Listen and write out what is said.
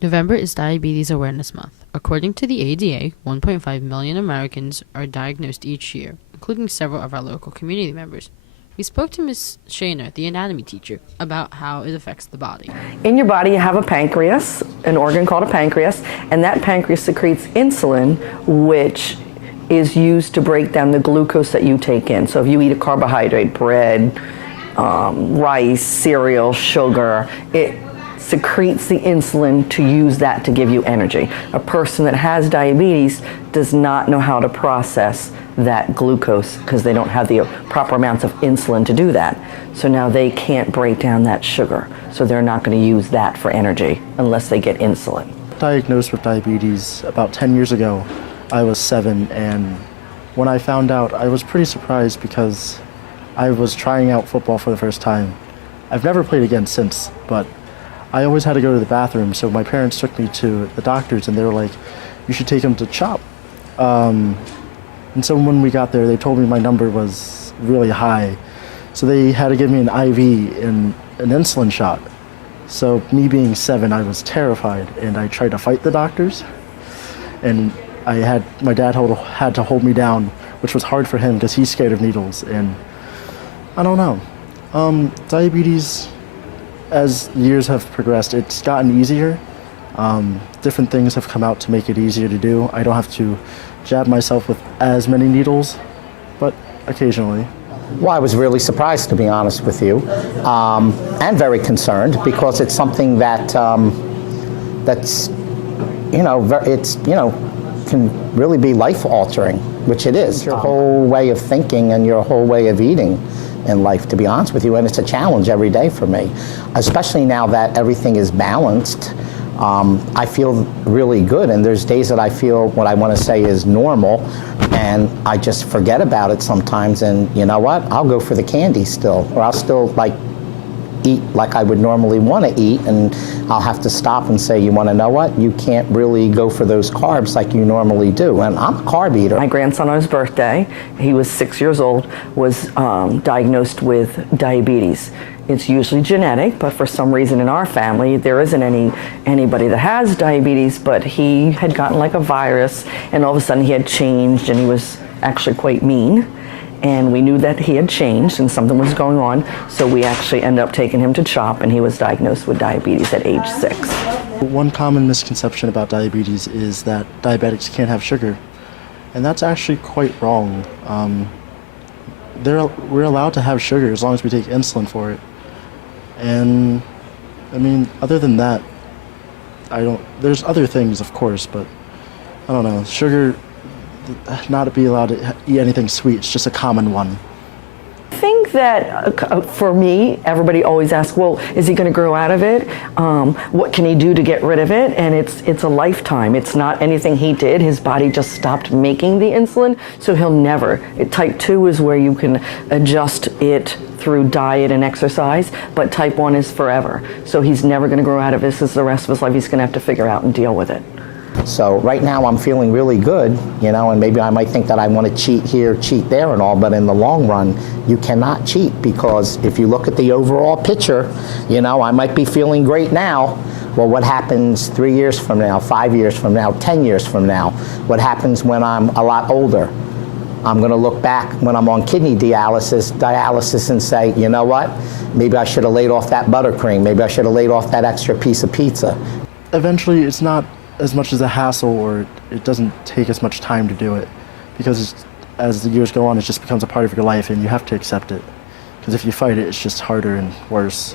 November is Diabetes Awareness Month. According to the ADA, 1.5 million Americans are diagnosed each year, including several of our local community members. We spoke to Ms. Shaner, the anatomy teacher, about how it affects the body. In your body, you have a pancreas, an organ called a pancreas, and that pancreas secretes insulin, which is used to break down the glucose that you take in. So if you eat a carbohydrate, bread, rice, cereal, sugar, it secretes the insulin to use that to give you energy. A person that has diabetes does not know how to process that glucose because they don't have the proper amounts of insulin to do that. So now they can't break down that sugar. So they're not going to use that for energy unless they get insulin. Diagnosed with diabetes about 10 years ago. I was 7, and when I found out, I was pretty surprised because I was trying out football for the first time. I've never played again since, but I always had to go to the bathroom, so my parents took me to the doctors, and they were like, you should take him to CHOP. And so when we got there, they told me my number was really high. So they had to give me an IV and an insulin shot. So me being 7, I was terrified, and I tried to fight the doctors. And my dad had to hold me down, which was hard for him because he's scared of needles. And I don't know. Diabetes, as years have progressed, it's gotten easier. Different things have come out to make it easier to do. I don't have to jab myself with as many needles, but occasionally. Well, I was really surprised, to be honest with you, and very concerned because it's something that that's, can really be life-altering, which it is. Your whole way of thinking and your whole way of eating in life, to be honest with you, and it's a challenge every day for me, especially now that everything is balanced. I feel really good, and there's days that I feel what I want to say is normal, and I just forget about it sometimes, and you know what? I'll go for the candy still, or I'll still eat like I would normally want to eat, and I'll have to stop and say, you want to know what? You can't really go for those carbs like you normally do, and I'm a carb eater. My grandson on his birthday, he was 6 years old, was diagnosed with diabetes. It's usually genetic, but for some reason in our family, there isn't anybody that has diabetes, but he had gotten like a virus, and all of a sudden he had changed, and he was actually quite mean. And we knew that he had changed and something was going on, so we actually ended up taking him to CHOP, and he was diagnosed with diabetes at age 6. One common misconception about diabetes is that diabetics can't have sugar, and that's actually quite wrong. We're allowed to have sugar as long as we take insulin for it. And I mean, other than that, there's other things, of course, but I don't know, sugar, not to be allowed to eat anything sweet, it's just a common one. I think that for me, everybody always asks, well, is he going to grow out of it? What can he do to get rid of it? And it's a lifetime. It's not anything he did. His body just stopped making the insulin, so he'll never. Type 2 is where you can adjust it through diet and exercise, but type 1 is forever. So he's never going to grow out of this. This is the rest of his life. He's going to have to figure out and deal with it. So right now I'm feeling really good, and maybe I might think that I want to cheat here, cheat there and all, but in the long run, you cannot cheat, because if you look at the overall picture, I might be feeling great now. Well, what happens 3 years from now, 5 years from now, 10 years from now? What happens when I'm a lot older? I'm going to look back when I'm on kidney dialysis and say, you know what? Maybe I should have laid off that buttercream. Maybe I should have laid off that extra piece of pizza. Eventually, it's not as much as a hassle, or it doesn't take as much time to do it, because as the years go on, it just becomes a part of your life, and you have to accept it, because if you fight it, it's just harder and worse.